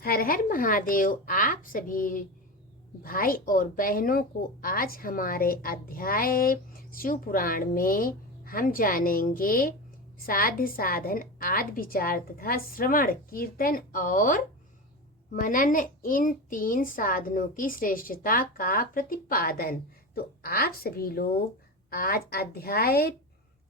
हर हर महादेव। आप सभी भाई और बहनों को आज हमारे अध्याय शिव पुराण में हम जानेंगे साध्य साधन आदि विचार तथा श्रवण कीर्तन और मनन, इन तीन साधनों की श्रेष्ठता का प्रतिपादन। तो आप सभी लोग आज अध्याय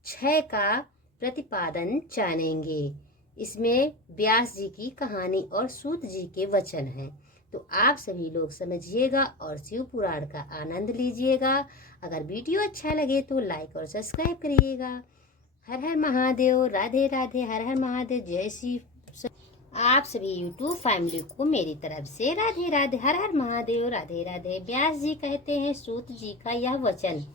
6 का प्रतिपादन जानेंगे। इसमें व्यास जी की कहानी और सूत जी के वचन हैं। तो आप सभी लोग समझिएगा और शिव पुराण का आनंद लीजिएगा। अगर वीडियो अच्छा लगे तो लाइक और सब्सक्राइब करिएगा। हर हर महादेव, राधे राधे, हर हर महादेव, जय श्री। आप सभी यूट्यूब फैमिली को मेरी तरफ से राधे राधे, हर हर महादेव, राधे राधे। व्यास जी कहते हैं सूत जी का यह वचन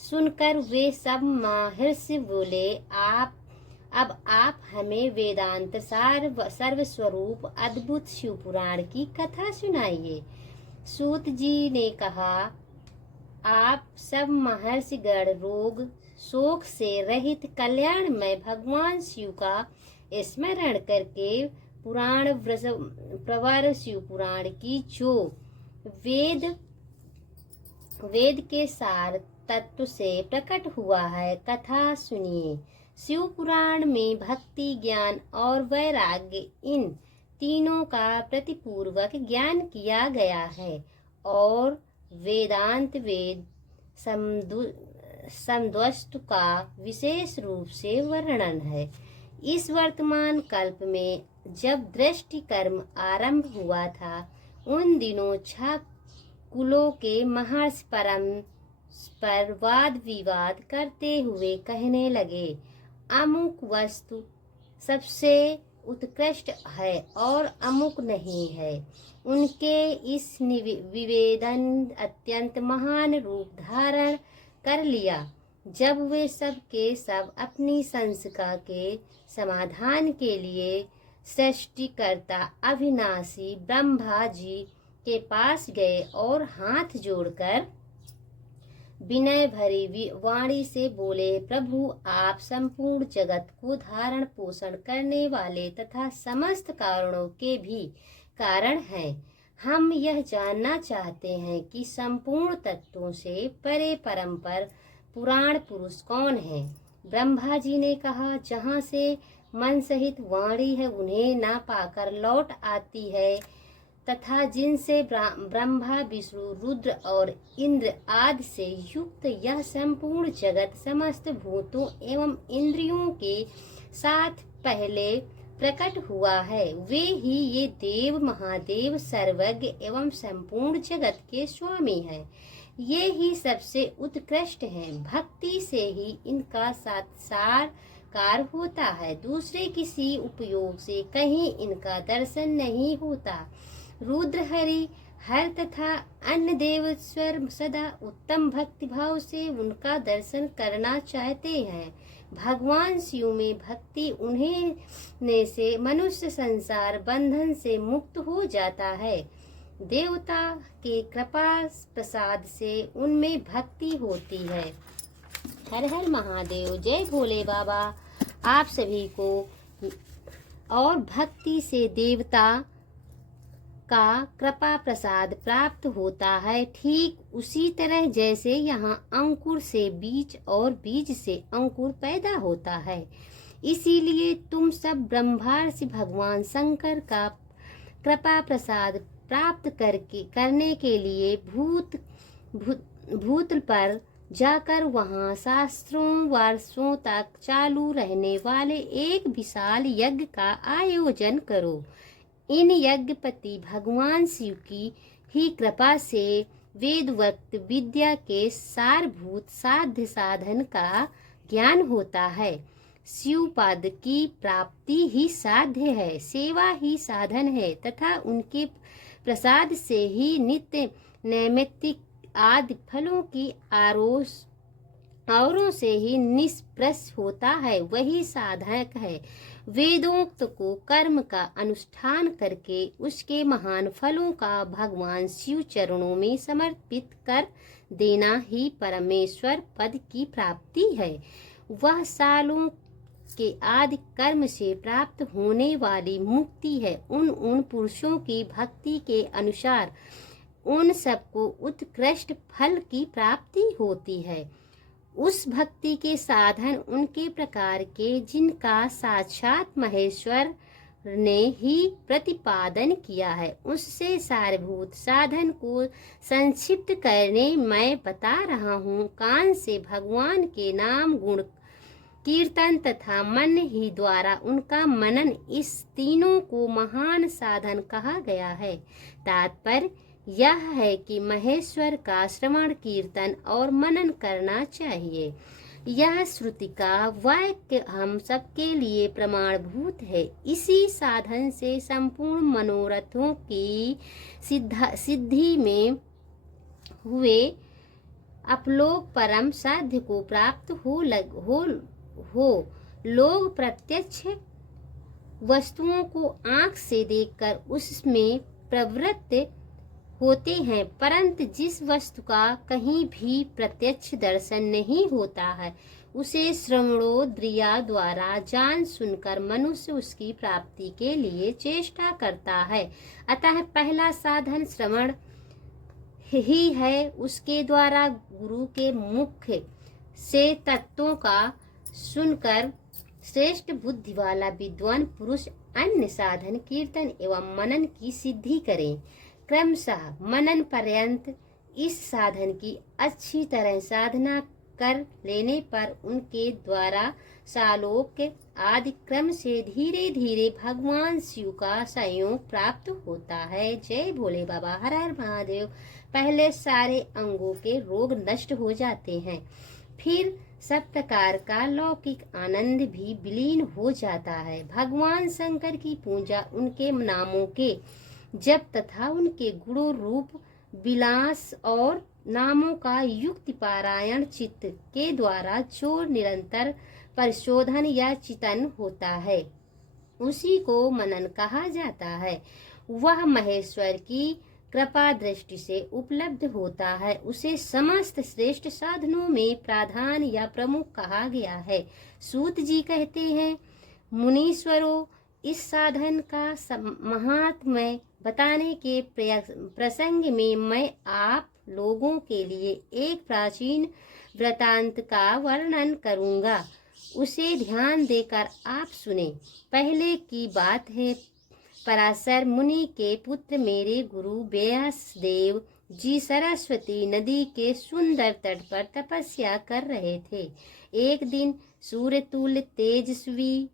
सुनकर वे सब महर्षि बोले, अब आप हमें वेदांत सार सर्वस्वरूप अद्भुत शिव पुराण की कथा सुनाइए। सूत जी ने कहा, आप सब महर्षिगण रोग शोक से रहित कल्याणमय भगवान शिव का स्मरण करके पुराण प्रवर शिव पुराण की जो वेद के सार तत्व से प्रकट हुआ है कथा सुनिए। शिव पुराण में भक्ति, ज्ञान और वैराग्य, इन तीनों का प्रतिपूर्वक ज्ञान किया गया है और वेदांत वेद समद्वस्तु का विशेष रूप से वर्णन है। इस वर्तमान कल्प में जब दृष्टि कर्म आरंभ हुआ था, उन दिनों 6 कुलों के महर्षि पर वाद विवाद करते हुए कहने लगे, अमुक वस्तु सबसे उत्कृष्ट है और अमुक नहीं है। उनके इस विवेदन अत्यंत महान रूप धारण कर लिया। जब वे सब के सब अपनी शंका के समाधान के लिए सृष्टिकर्ता अविनाशी ब्रह्मा जी के पास गए और हाथ जोड़कर विनय भरी वाणी से बोले, प्रभु आप संपूर्ण जगत को धारण पोषण करने वाले तथा समस्त कारणों के भी कारण हैं। हम यह जानना चाहते हैं कि संपूर्ण तत्वों से परे परम्पर पुराण पुरुष कौन है। ब्रह्मा जी ने कहा, जहाँ से मन सहित वाणी है उन्हें ना पाकर लौट आती है तथा जिनसे ब्रह्मा विष्णु रुद्र और इंद्र आदि से युक्त यह संपूर्ण जगत समस्त भूतों एवं इंद्रियों के साथ पहले प्रकट हुआ है, वे ही ये देव महादेव सर्वज्ञ एवं संपूर्ण जगत के स्वामी हैं। ये ही सबसे उत्कृष्ट हैं। भक्ति से ही इनका साक्षात्कार होता है, दूसरे किसी उपयोग से कहीं इनका दर्शन नहीं होता। रुद्र हरि हर तथा अन्य देवेश्वर सदा उत्तम भक्ति भाव से उनका दर्शन करना चाहते हैं। भगवान शिव में भक्ति उन्हें से मनुष्य संसार बंधन से मुक्त हो जाता है। देवता के कृपा प्रसाद से उनमें भक्ति होती है। हर हर महादेव, जय भोले बाबा। आप सभी को और भक्ति से देवता का कृपा प्रसाद प्राप्त होता है। ठीक उसी तरह जैसे यहाँ अंकुर से बीज और बीज से अंकुर पैदा होता है, इसीलिए तुम सब ब्रह्मर्षि भगवान शंकर का कृपा प्रसाद प्राप्त करने के लिए भूतल पर जाकर वहाँ शास्त्रों वर्षों तक चालू रहने वाले एक विशाल यज्ञ का आयोजन करो। इन यज्ञपति भगवान शिव की ही कृपा से वेदवक्त विद्या के सारभूत साध्य साधन का ज्ञान होता है। शिव पाद की प्राप्ति ही साध्य है, सेवा ही साधन है तथा उनके प्रसाद से ही नित्य नैमित्तिक आदि फलों की औरों से ही निष्प्रस होता है, वही साधक है। वेदोक्त को कर्म का अनुष्ठान करके उसके महान फलों का भगवान शिव चरणों में समर्पित कर देना ही परमेश्वर पद की प्राप्ति है। वह सालों जिसके आदि कर्म से प्राप्त होने वाली मुक्ति है, उन पुरुषों की भक्ति के अनुसार उन सबको उत्कृष्ट फल की प्राप्ति होती है। उस भक्ति के साधन उनके प्रकार के जिनका साक्षात महेश्वर ने ही प्रतिपादन किया है। उससे सारभूत साधन को संक्षिप्त करने मैं बता रहा हूँ। कान से भगवान के नाम गुण कीर्तन तथा मन ही द्वारा उनका मनन, इस तीनों को महान साधन कहा गया है। तात्पर्य यह है कि महेश्वर का श्रवण कीर्तन और मनन करना चाहिए। यह श्रुति का वाक्य हम सबके लिए प्रमाणभूत है। इसी साधन से संपूर्ण मनोरथों की सिद्धि में हुए अपलोक परम साध्य को प्राप्त हो लोग प्रत्यक्ष वस्तुओं को आंख से देखकर उसमें प्रवृत्त होते हैं, परंतु जिस वस्तु का कहीं भी प्रत्यक्ष दर्शन नहीं होता है, उसे श्रवणोद्रिया द्वारा जान सुनकर मनुष्य उसकी प्राप्ति के लिए चेष्टा करता है। अतः पहला साधन श्रवण ही है। उसके द्वारा गुरु के मुख से तत्वों का सुनकर श्रेष्ठ बुद्धि वाला विद्वान पुरुष अन्य साधन कीर्तन एवं मनन की सिद्धि करें। क्रमशः मनन पर्यंत इस साधन की अच्छी तरह साधना कर लेने पर उनके द्वारा सालोक आदि क्रम से धीरे धीरे भगवान शिव का संयोग प्राप्त होता है। जय भोले बाबा, हर हर महादेव। पहले सारे अंगों के रोग नष्ट हो जाते हैं, फिर सब प्रकार का लौकिक आनंद भी विलीन हो जाता है। भगवान शंकर की पूजा, उनके नामों के जप तथा उनके गुणों रूप विलास और नामों का युक्ति पारायण चित्त के द्वारा जो निरंतर परिशोधन या चिंतन होता है, उसी को मनन कहा जाता है। वह महेश्वर की कृपा दृष्टि से उपलब्ध होता है। उसे समस्त श्रेष्ठ साधनों में प्रधान या प्रमुख कहा गया है। सूत जी कहते हैं, मुनीश्वरों, इस साधन का महात्म्य बताने के प्रसंग में मैं आप लोगों के लिए एक प्राचीन वृतांत का वर्णन करूंगा। उसे ध्यान देकर आप सुने। पहले की बात है, पराशर मुनि के पुत्र मेरे गुरु व्यासदेव जी सरस्वती नदी के सुंदर तट पर तपस्या कर रहे थे। एक दिन सूर्यतुल्य तेजस्वी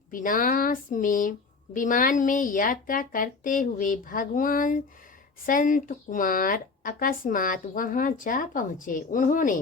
विमान में यात्रा करते हुए भगवान संत कुमार अकस्मात वहां जा पहुँचे। उन्होंने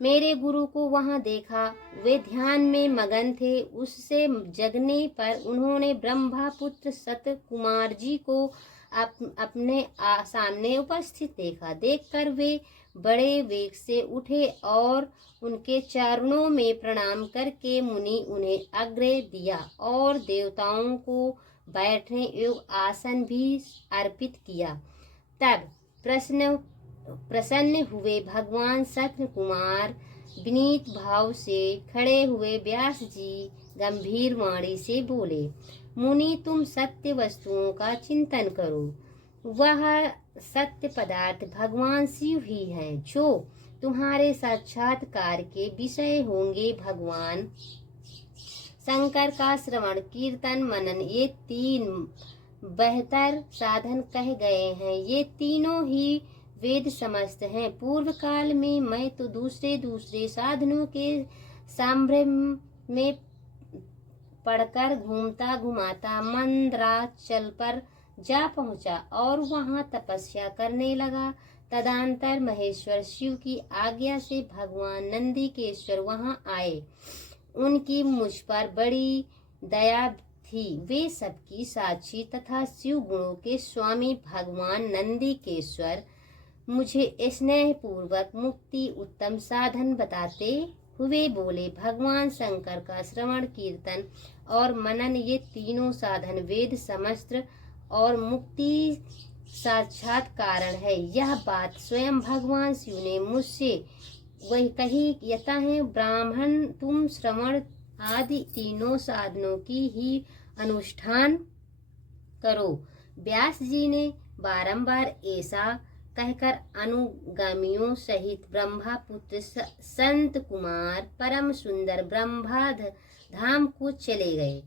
मेरे गुरु को वहां देखा। वे ध्यान में मगन थे। उससे जगने पर उन्होंने ब्रह्मपुत्र सत कुमार जी को अपने सामने उपस्थित देखा। देखकर वे बड़े वेग से उठे और उनके चरणों में प्रणाम करके मुनि उन्हें अर्घ्य दिया और देवताओं को बैठने योग्य आसन भी अर्पित किया। तब प्रसन्न हुए भगवान सत्य कुमार विनीत भाव से खड़े हुए व्यास जी गंभीर वाणी से बोले, मुनि, तुम सत्य वस्तुओं का चिंतन करो। वह सत्य पदार्थ भगवान शिव ही है जो तुम्हारे साक्षात्कार के विषय होंगे। भगवान शंकर का श्रवण कीर्तन मनन, ये तीन बेहतर साधन कहे गए हैं। ये तीनों ही वेद समस्त हैं। पूर्व काल में मैं तो दूसरे साधनों के संभ्रम में पढ़कर घूमता घुमाता मंदराचल पर जा पहुंचा और वहां तपस्या करने लगा। तदंतर महेश्वर शिव की आज्ञा से भगवान नंदीकेश्वर वहां आए। उनकी मुझ पर बड़ी दया थी। वे सबकी साक्षी तथा शिव गुणों के स्वामी भगवान नंदीकेश्वर मुझे स्नेह पूर्वक मुक्ति उत्तम साधन बताते हुए बोले, भगवान शंकर का श्रवण कीर्तन और मनन, ये तीनों साधन वेद समस्त और मुक्ति साक्षात कारण है। यह बात स्वयं भगवान शिव ने मुझसे वही कही। यथा है ब्राह्मण, तुम श्रवण आदि तीनों साधनों की ही अनुष्ठान करो। व्यास जी ने बारंबार ऐसा कहकर अनुगामियों सहित ब्रह्मपुत्र संत कुमार परम सुंदर ब्रह्मा धाम को चले गए।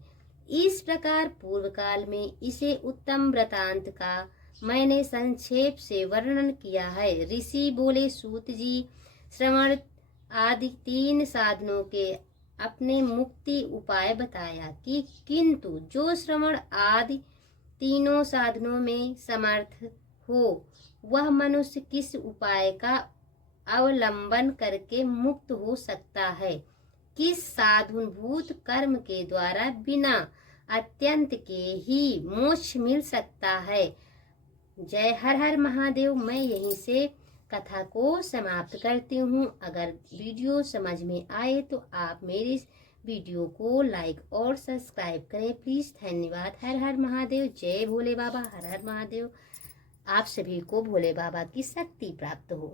इस प्रकार पूर्व काल में इसे उत्तम वृतांत का मैंने संक्षेप से वर्णन किया है। ऋषि बोले, सूत जी, श्रवण आदि तीन साधनों के अपने मुक्ति उपाय बताया कि किंतु जो श्रवण आदि तीनों साधनों में समर्थ हो वह मनुष्य किस उपाय का अवलंबन करके मुक्त हो सकता है, किस साधुभूत कर्म के द्वारा बिना अत्यंत के ही मोक्ष मिल सकता है। जय हर हर महादेव। मैं यहीं से कथा को समाप्त करती हूँ। अगर वीडियो समझ में आए तो आप मेरी वीडियो को लाइक और सब्सक्राइब करें प्लीज। धन्यवाद। हर हर महादेव। जय भोले बाबा। हर हर महादेव। आप सभी को भोले बाबा की शक्ति प्राप्त हो।